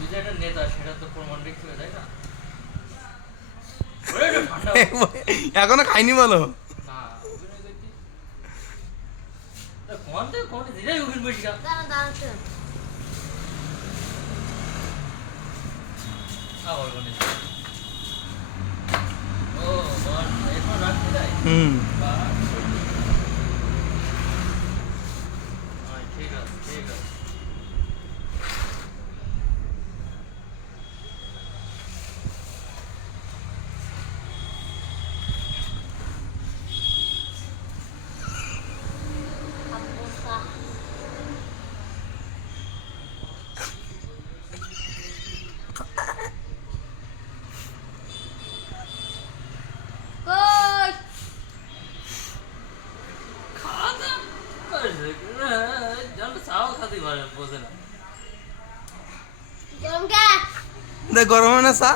তুই যে একটা নেতা সেটা তো প্রমাণ দেখতে হবে তাই না? ঠান্ডা এখনো খাইনি বলো। না অভিনয় করছি কোনতে কোনতে দিদাই অভিনয় বেশি গা আবার কোনে ও বল এখন রাখতে যাই হুম। ঠিক আছে ঠিক আছে খাওয়া জল চাও খাতে পারে বোঝে না দেখ গরম হয় না চা?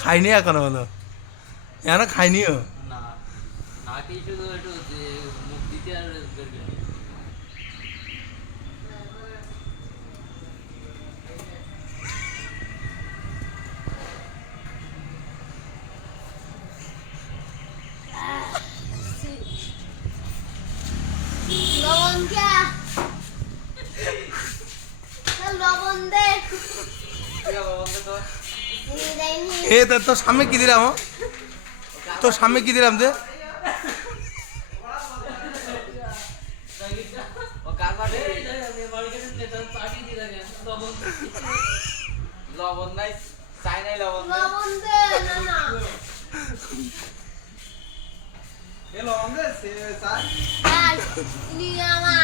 খাইনি এখনো বলো, এখনো খাইনিও। না নাকি শুধু একটু মুখ দিতে আর বের করে এ তোর সামনে কি দিলাম ও? তোর সামনে কি দিলাম যে? লবণ নাই, চাই নাই লবণ। এ লবণ দে, চাই। আমার